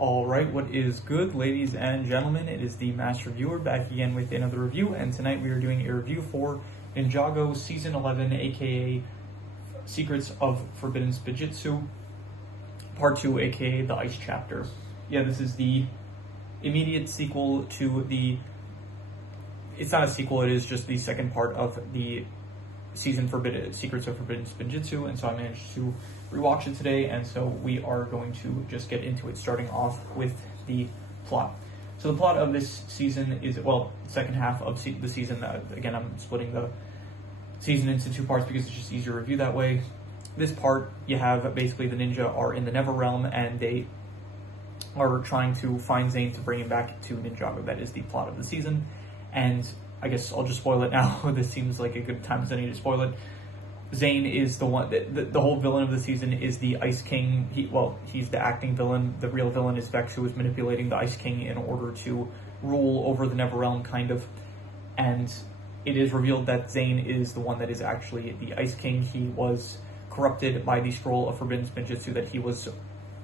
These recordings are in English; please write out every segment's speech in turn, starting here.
Alright, what is good, ladies and gentlemen? It is the Master Reviewer back again with another review, and tonight we are doing a review for Ninjago Season 11, aka Secrets of Forbidden Spinjitzu, Part 2, aka the Ice Chapter. Yeah, this is the immediate sequel to the... It's not a sequel, it is just the second part of the season Secrets of Forbidden Spinjitzu, and so I managed to rewatch it today, and so we are going to just get into it, starting off with the plot. So the plot of this season is, well, second half of the season, again, I'm splitting the season into two parts because it's just easier to review that way. This part, you have basically the ninja are in the Never Realm, and they are trying to find Zane to bring him back to Ninjago. That is the plot of the season, and I guess I'll just spoil it now. This seems like a good time as any to spoil it. Zane is the one, the whole villain of the season is the Ice King. He's the acting villain. The real villain is Vex, who is manipulating the Ice King in order to rule over the Never Realm, kind of. And it is revealed that Zane is the one that is actually the Ice King. He was corrupted by the scroll of Forbidden Spinjitzu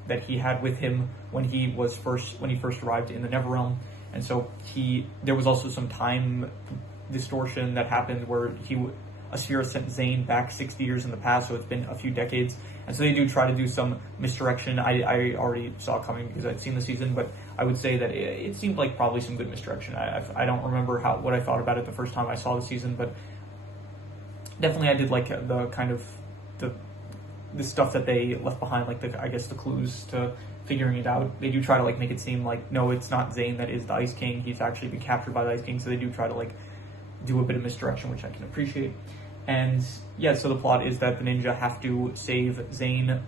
that he had with him when he first arrived in the Never Realm. And so there was also some time distortion that happened where Asphira sent Zane back 60 years in the past, so it's been a few decades. And so they do try to do some misdirection. I already saw it coming because I'd seen the season, but I would say that it seemed like probably some good misdirection. I don't remember what I thought about it the first time I saw the season, but definitely I did like the kind of the stuff that they left behind, like I guess the clues to figuring it out. They do try to like make it seem like, no, it's not Zane that is the Ice King. He's actually been captured by the Ice King, so they do try to like do a bit of misdirection, which I can appreciate. And yeah, so the plot is that the ninja have to save Zane,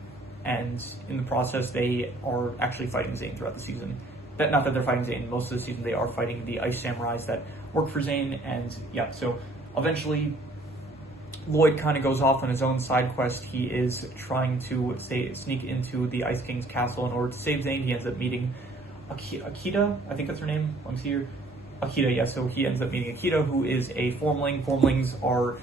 and in the process they are actually fighting Zane throughout the season. Not that they're fighting Zane, most of the season they are fighting the Ice Samurais that work for Zane, and yeah, so eventually Lloyd kind of goes off on his own side quest. He is trying to sneak into the Ice King's castle in order to save Zane. He ends up meeting Akita, I think that's her name. Let me see here. Akita, yeah, so he ends up meeting Akita, who is a formling. Formlings are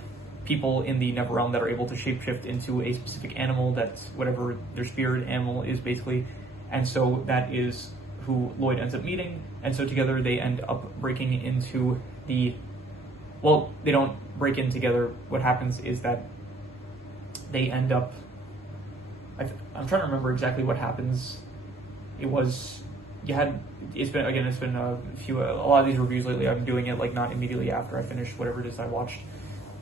people in the Never Realm that are able to shapeshift into a specific animal, that's whatever their spirit animal is, basically. And so that is who Lloyd ends up meeting. And so together they end up breaking into the... Well, they don't break in together. What happens is that they end up... I'm trying to remember exactly what happens. It was... It's been a lot of these reviews lately. I've been doing it like not immediately after I finish whatever it is I watched.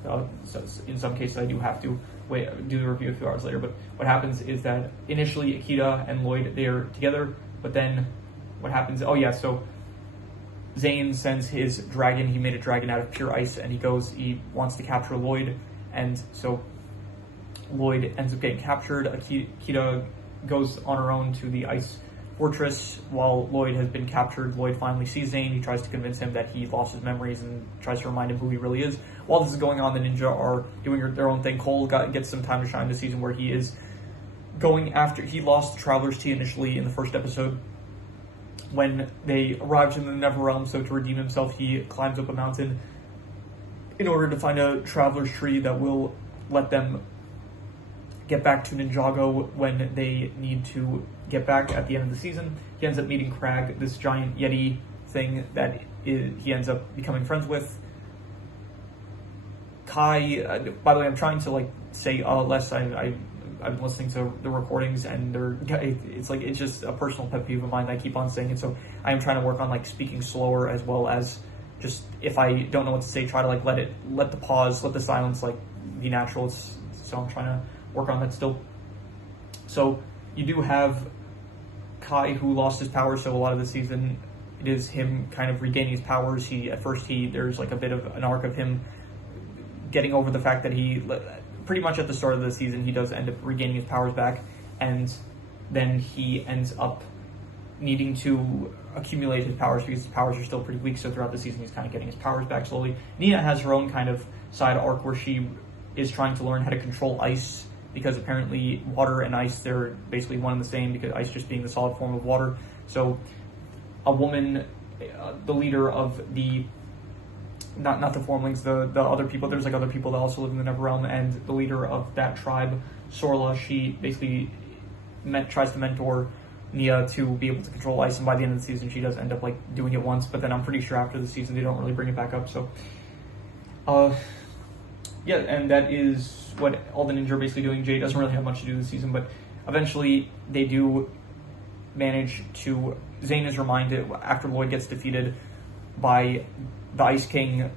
So in some cases I do have to do the review a few hours later. But what happens is that initially Akita and Lloyd, they're together, but then what happens? Oh yeah, so Zane sends his dragon. He made a dragon out of pure ice, and he wants to capture Lloyd, and so Lloyd ends up getting captured. Akita goes on her own to the ice fortress while Lloyd has been captured. Lloyd finally sees Zane. He tries to convince him that he lost his memories and tries to remind him who he really is. While this is going on, the ninja are doing their own thing. Cole gets some time to shine this season where he is going after... He lost the Traveler's Tea initially in the first episode when they arrived in the Never Realm, so to redeem himself, he climbs up a mountain in order to find a Traveler's Tree that will let them get back to Ninjago when they need to get back at the end of the season. He ends up meeting Crag, this giant Yeti thing that he ends up becoming friends with. Kai, by the way, I'm trying to like say less. I've been listening to the recordings, and it's just a personal pet peeve of mine. I keep on saying it, so I am trying to work on like speaking slower, as well as just if I don't know what to say, try to like let the silence like be natural. So I'm trying to work on that still. So you do have Kai, who lost his powers, so a lot of the season it is him kind of regaining his powers. There's like a bit of an arc of him getting over the fact that he, pretty much at the start of the season, he does end up regaining his powers back, and then he ends up needing to accumulate his powers because his powers are still pretty weak, so throughout the season he's kind of getting his powers back slowly. Nina has her own kind of side arc where she is trying to learn how to control ice, because apparently water and ice, they're basically one and the same, because ice just being the solid form of water. So a woman, the leader of the... Not the formlings, the other people. There's like other people that also live in the Never Realm, and the leader of that tribe, Sorla, she basically tries to mentor Nia to be able to control ice, and by the end of the season she does end up like doing it once, but then I'm pretty sure after the season they don't really bring it back up. So yeah, and that is what all the ninja are basically doing. Jay doesn't really have much to do this season, but eventually they do manage to, Zane is reminded after Lloyd gets defeated by the Ice King.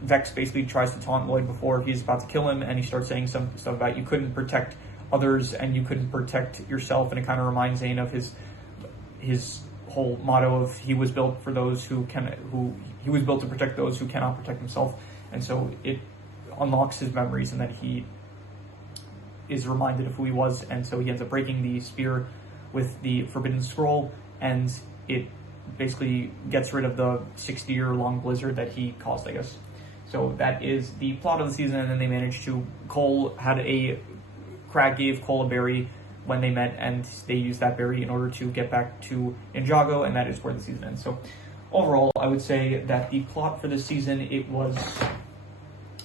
Vex basically tries to taunt Lloyd before he's about to kill him, and he starts saying some stuff about you couldn't protect others and you couldn't protect yourself, and it kind of reminds Zane of his whole motto of he was built for those who he was built to protect those who cannot protect himself, and so it unlocks his memories, and then he is reminded of who he was, and so he ends up breaking the spear with the Forbidden Scroll, and it basically gets rid of the 60-year-long blizzard that he caused, I guess. So that is the plot of the season, and then they managed to, Crag gave Cole a berry when they met, and they used that berry in order to get back to Ninjago, and that is where the season ends. So overall, I would say that the plot for this season,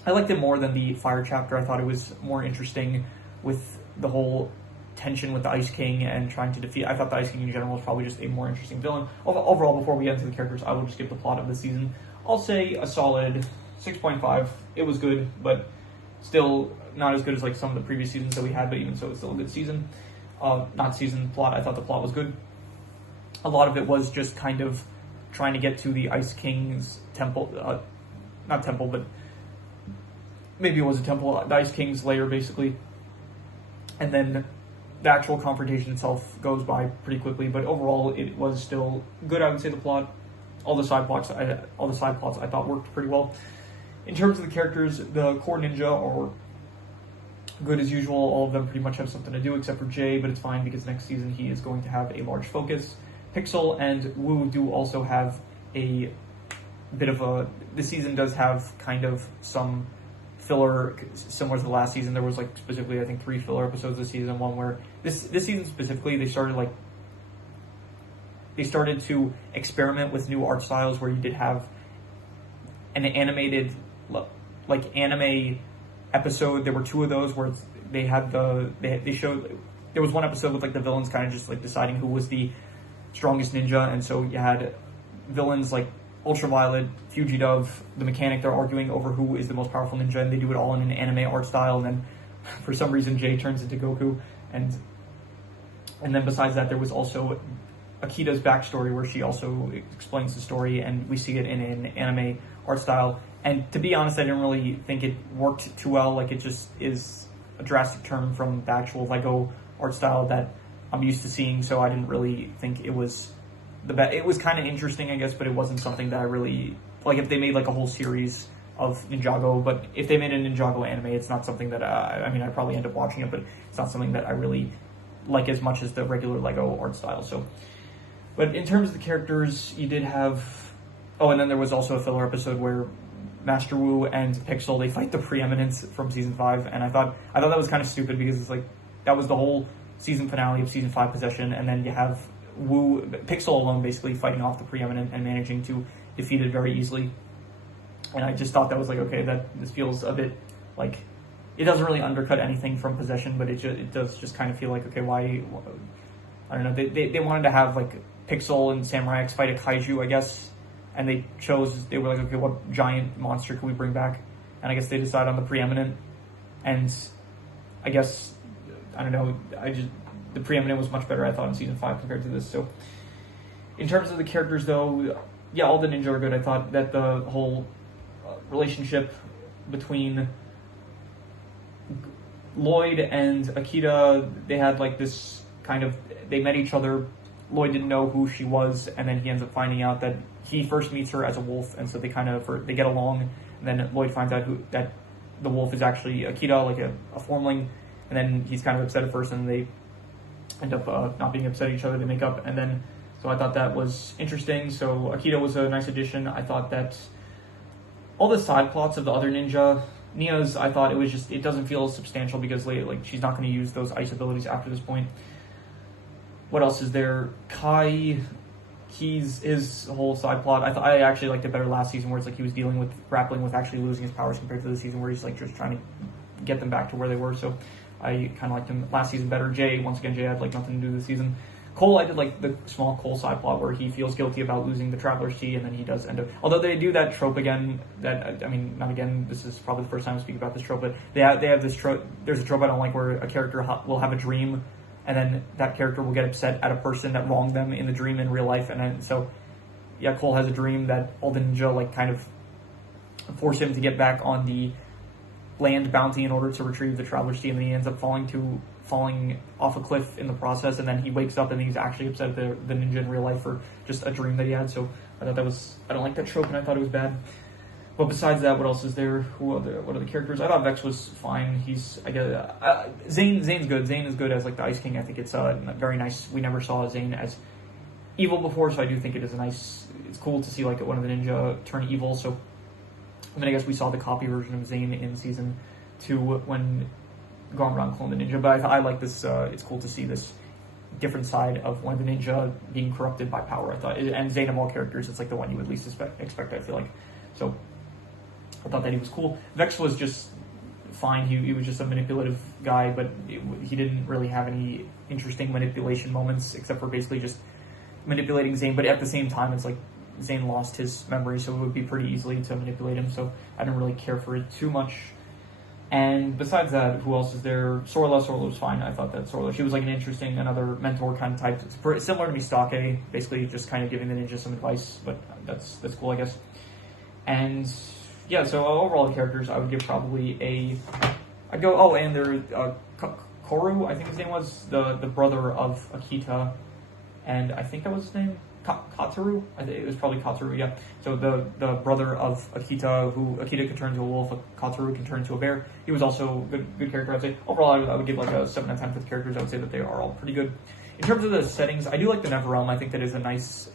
I liked it more than the Fire chapter. I thought it was more interesting with the whole tension with the Ice King and trying to defeat. I thought the Ice King in general was probably just a more interesting villain. Overall, before we get into the characters, I will just give the plot of the season. I'll say a solid 6.5. It was good, but still not as good as like some of the previous seasons that we had, but even so, it's still a good season. Not season plot, I thought the plot was good. A lot of it was just kind of trying to get to the Ice King's temple, not temple, but maybe it was a temple, the Ice King's lair, basically. And then the actual confrontation itself goes by pretty quickly, but overall it was still good. I would say the plot, all the side plots I thought worked pretty well. In terms of the characters, the core ninja are good as usual. All of them pretty much have something to do except for Jay, but it's fine because next season he is going to have a large focus. Pixel and Wu do also have a bit of the season does have kind of some filler similar to the last season. There was like specifically I think 3 filler episodes this season. One where this season specifically they started to experiment with new art styles where you did have an animated like anime episode. There were 2 of those where they showed there was one episode with like the villains kind of just like deciding who was the strongest ninja, and so you had villains like Ultraviolet, Fugidove, the mechanic, they're arguing over who is the most powerful ninja, and they do it all in an anime art style, and then for some reason Jay turns into Goku, and then besides that there was also Akita's backstory where she also explains the story, and we see it in an anime art style, and to be honest I didn't really think it worked too well. Like it just is a drastic turn from the actual Lego art style that I'm used to seeing, so I didn't really think it was the best. It was kind of interesting, I guess, but it wasn't something that I really like. If they made like a whole series of Ninjago, but if they made a Ninjago anime, it's not something that I'd probably end up watching it, but it's not something that I really like as much as the regular Lego art style. So, but in terms of the characters, you did have and then there was also a filler episode where Master Wu and Pixel, they fight the Preeminence from season 5, and I thought that was kind of stupid because it's like that was the whole season finale of season 5 Possession, and then you have Pixel alone basically fighting off the Preeminent and managing to defeat it very easily. And I just thought that was like, okay, this feels a bit like it doesn't really undercut anything from Possession, but it does just kind of feel like, okay, why I don't know, they wanted to have like Pixel and Samurai X fight a kaiju, I guess, and they were like, okay, what giant monster can we bring back? And I guess they decided on the Preeminent, and I guess I don't know, the Preeminent was much better, I thought, in season 5 compared to this. So, in terms of the characters, though, yeah, all the ninja are good. I thought that the whole relationship between Lloyd and Akita, they had like this kind of, they met each other. Lloyd didn't know who she was, and then he ends up finding out that he first meets her as a wolf, and so they get along. And then Lloyd finds out that the wolf is actually Akita, like a formling, and then he's kind of upset at first, and they end up not being upset at each other. They make up, and then so I thought that was interesting. So Akita was a nice addition. I thought that all the side plots of the other ninja, Nia's, I thought it doesn't feel substantial because like she's not going to use those ice abilities after this point. What else is there? Kai, his whole side plot, I actually liked it better last season, where it's like he was grappling with actually losing his powers compared to the season where he's like just trying to get them back to where they were. So I kind of liked him last season better. Jay had like nothing to do this season. Cole, I did like the small Cole side plot where he feels guilty about losing the Traveler's Tea, and then he does end up. Although they do that trope again, that I mean, not again. This is probably the first time I speak about this trope, but they have this trope. There's a trope I don't like where a character will have a dream, and then that character will get upset at a person that wronged them in the dream in real life, and then so yeah, Cole has a dream that all the ninja like kind of force him to get back on the land bounty in order to retrieve the Traveler's Tea, and then he ends up falling off a cliff in the process, and then he wakes up and he's actually upset at the ninja in real life for just a dream that he had. So I thought I don't like that trope, and I thought it was bad. But besides that, what else is there? What are the characters? I thought Vex was fine. Zane's good. Zane is good as like the Ice King. I think it's very nice. We never saw Zane as evil before, so I do think it is it's cool to see like one of the ninja turn evil. So I mean, I guess we saw the copy version of Zane in season 2 when going around clone the ninja, but I like this. It's cool to see this different side of one of the ninja being corrupted by power. I thought, and Zane of all characters, it's like the one you would least expect. I feel like, so I thought that he was cool. Vex was just fine. He was just a manipulative guy, but he didn't really have any interesting manipulation moments except for basically just manipulating Zane. But at the same time, it's like Zane lost his memory, so it would be pretty easily to manipulate him. So I didn't really care for it too much. And besides that, who else is there? Sorla was fine. I thought that Sorla, she was like another mentor kind of type. It's similar to Mistake, basically just kind of giving the ninja some advice, but that's cool, I guess. And yeah, so overall the characters, I would give probably and there, Koru, I think his name was, the brother of Akita, and I think that was his name? Kataru? I think it was probably Kataru, yeah. So the brother of Akita, who Akita can turn into a wolf, Kataru can turn into a bear. He was also a good character, I'd say. Overall, I would give like a 7 out of 10 for the characters. I would say that they are all pretty good. In terms of the settings, I do like the Neverrealm. I think that is a nice...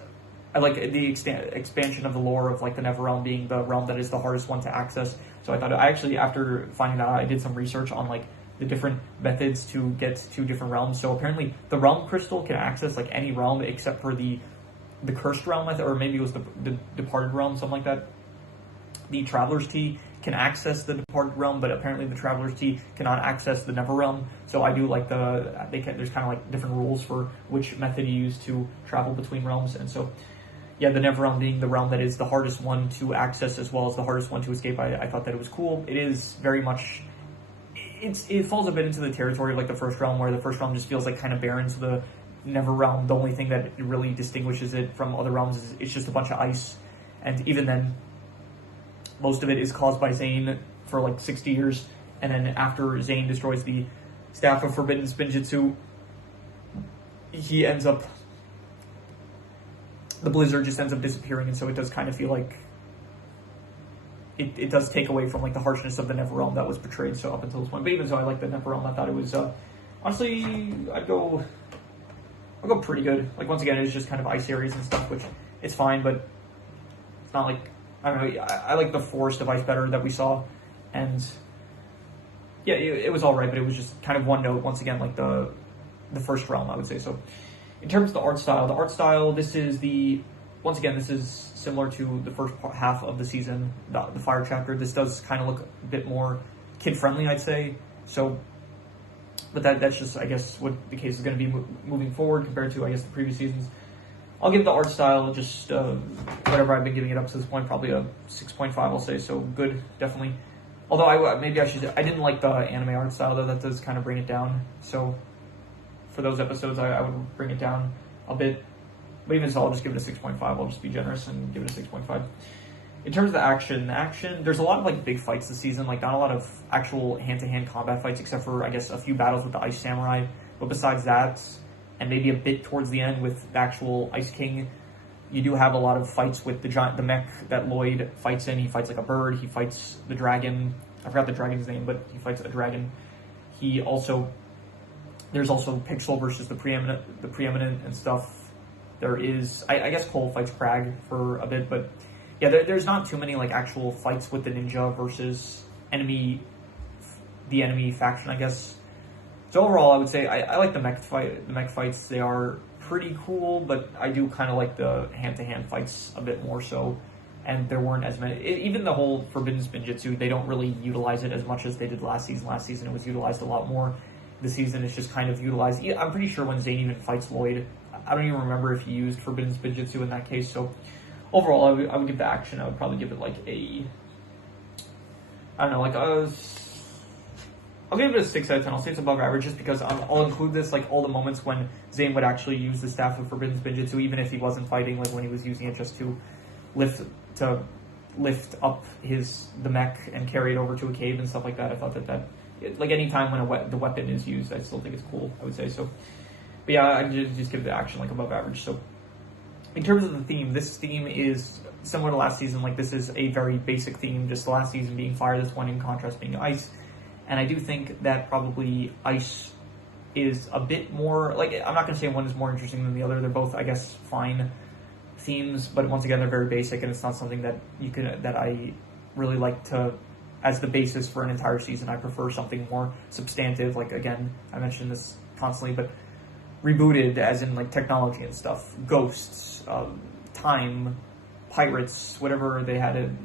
I like the expansion of the lore of like the Neverrealm being the realm that is the hardest one to access. So I thought, after finding that out, I did some research on like the different methods to get to different realms. So apparently the realm crystal can access like any realm except for the cursed realm, or maybe it was the departed realm, something like that. The Traveler's Tea can access the departed realm, but apparently the Traveler's Tea cannot access the Never realm. So I do like there's kind of like different rules for which method you use to travel between realms. And so yeah, the Never realm being the realm that is the hardest one to access as well as the hardest one to escape. I thought that it was cool. It is very much, it falls a bit into the territory of like the first realm, where the first realm just feels like kind of barren. So the Never realm, the only thing that really distinguishes it from other realms is it's just a bunch of ice, and even then most of it is caused by Zane for like 60 years, and then after Zane destroys the Staff of Forbidden Spinjitzu, the blizzard just ends up disappearing, and so it does kind of feel like it does take away from like the harshness of the Never realm that was portrayed so up until this point. But even so, I like the Never realm. I thought it was honestly, I'll go pretty good. Like, once again, it's just kind of ice areas and stuff, which it's fine, but it's not like, I don't know, I like the Forest of Ice better that we saw, and yeah, it was alright, but it was just kind of one note, once again, like the first realm, I would say. So in terms of the art style, this is similar to the first half of the season, the Fire chapter. This does kind of look a bit more kid-friendly, I'd say, so... But that's just, I guess, what the case is going to be moving forward compared to, I guess, the previous seasons. I'll give the art style just whatever I've been giving it up to this point, probably a 6.5, I'll say. So good, definitely. Although I didn't like the anime art style, though. That does kind of bring it down. So for those episodes, I would bring it down a bit. But even so, I'll just give it a 6.5. I'll just be generous and give it a 6.5. In terms of the action, there's a lot of like big fights this season, like not a lot of actual hand-to-hand combat fights except for, I guess, a few battles with the Ice Samurai. But besides that, and maybe a bit towards the end with the actual Ice King, you do have a lot of fights with the mech that Lloyd fights in. He fights like a bird, he fights the dragon. I forgot the dragon's name, but he fights a dragon. There's also Pixel versus the Preeminent and stuff. There is, I guess Cole fights Crag for a bit, but yeah, there's not too many like actual fights with the ninja versus the enemy faction, I guess. So overall, I would say I like the mech fights. They are pretty cool, but I do kind of like the hand-to-hand fights a bit more so. And there weren't as many. Even the whole Forbidden Spinjitzu, they don't really utilize it as much as they did last season. Last season, it was utilized a lot more. This season, it's just kind of utilized. I'm pretty sure when Zane even fights Lloyd, I don't even remember if he used Forbidden Spinjitzu in that case. So overall, I would give the action, I would probably give it like a, I don't know, like I'll give it a 6 out of 10. I'll say it's above average just because I'll include this, like all the moments when Zane would actually use the staff of Forbidden Spinjitzu, even if he wasn't fighting, like when he was using it just to lift up the mech and carry it over to a cave and stuff like that. I thought that like any time when the weapon is used, I still think it's cool, I would say. So, but yeah, I just give the action like above average. So in terms of the theme, this theme is similar to last season. Like this is a very basic theme, just the last season being fire, this one in contrast being ice. And I do think that probably ice is a bit more, like, I'm not going to say one is more interesting than the other. They're both, I guess, fine themes, but once again, they're very basic, and it's not something that that I really like to, as the basis for an entire season. I prefer something more substantive, like, again, I mentioned this constantly, but rebooted, as in, like, technology and stuff, ghosts, time, pirates, whatever they had,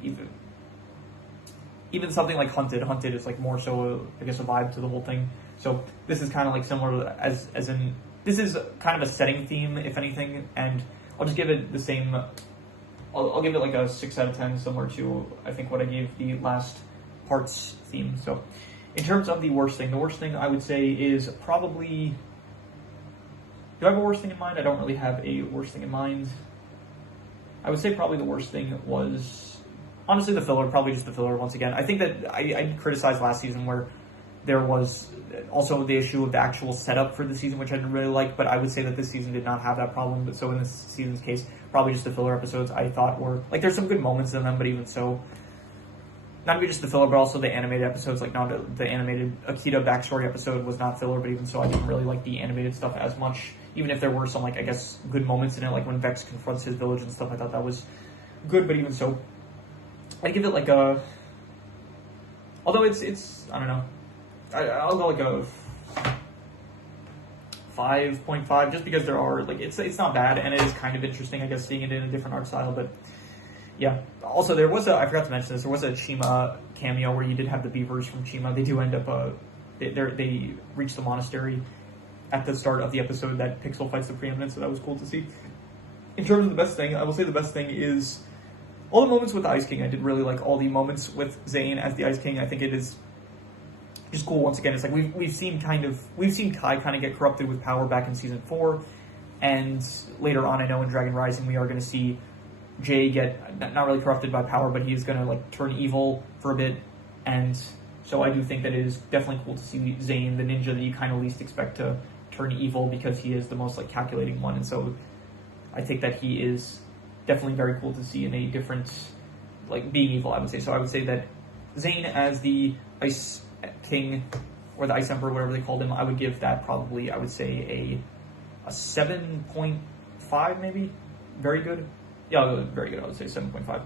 even something like Hunted. Hunted is like more so, I guess, a vibe to the whole thing. So this is kind of like similar to, as in, this is kind of a setting theme, if anything, and I'll just give it the same, I'll give it like a 6 out of 10, similar to, I think, what I gave the last parts theme. So in terms of the worst thing I would say is probably, do I have a worst thing in mind? I don't really have a worst thing in mind. I would say probably the worst thing was, honestly, the filler, probably just the filler once again. I think that I criticized last season where there was also the issue of the actual setup for the season, which I didn't really like, but I would say that this season did not have that problem. But so in this season's case, probably just the filler episodes I thought were, like, there's some good moments in them, but even so, not even just the filler, but also the animated episodes, like not the animated Akita backstory episode was not filler, but even so, I didn't really like the animated stuff as much, even if there were some, like, I guess, good moments in it, like when Vex confronts his village and stuff. I thought that was good, but even so, I'd give it like a, although it's I don't know, I'll go like a 5.5, just because there are, like, it's not bad, and it is kind of interesting, I guess, seeing it in a different art style. But yeah, also there was I forgot to mention this, there was a Chima cameo where you did have the beavers from Chima. They do end up they reach the monastery at the start of the episode that Pixel fights the preeminence, so that was cool to see. In terms of the best thing, I will say the best thing is all the moments with the Ice King. I did really like all the moments with Zane as the Ice King. I think it is just cool. Once again, it's like we've seen Kai kind of get corrupted with power back in season 4, and later on, I know in Dragon Rising we are going to see Jay get not really corrupted by power, but he is going to, like, turn evil for a bit. And so I do think that it is definitely cool to see Zane, the ninja that you kind of least expect to turn evil, because he is the most, like, calculating one. And so I think that he is definitely very cool to see in a different, like, being evil, I would say. So I would say that Zane as the Ice King, or the Ice Emperor, whatever they called him, I would give that probably, I would say a 7.5 maybe. Very good. Yeah, very good. I would say 7.5.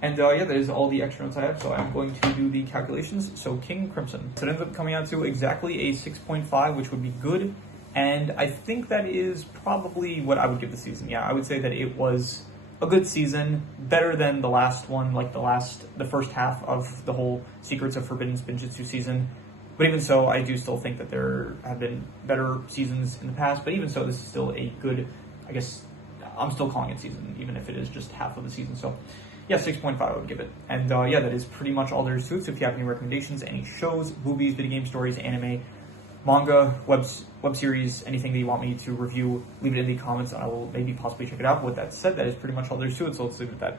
And yeah, that is all the extra notes I have, so I'm going to do the calculations. So King Crimson. So it ends up coming out to exactly a 6.5, which would be good. And I think that is probably what I would give the season. Yeah, I would say that it was a good season, better than the last one, like the first half of the whole Secrets of Forbidden Spinjitzu season. But even so, I do still think that there have been better seasons in the past. But even so, this is still a good, I guess, I'm still calling it season, even if it is just half of the season. So yeah, 6.5 I would give it. And yeah, that is pretty much all there is to it. So if you have any recommendations, any shows, movies, video game stories, anime, manga, web series, anything that you want me to review, leave it in the comments, and I will maybe possibly check it out. With that said, that is pretty much all there is to it, so let's leave it at that.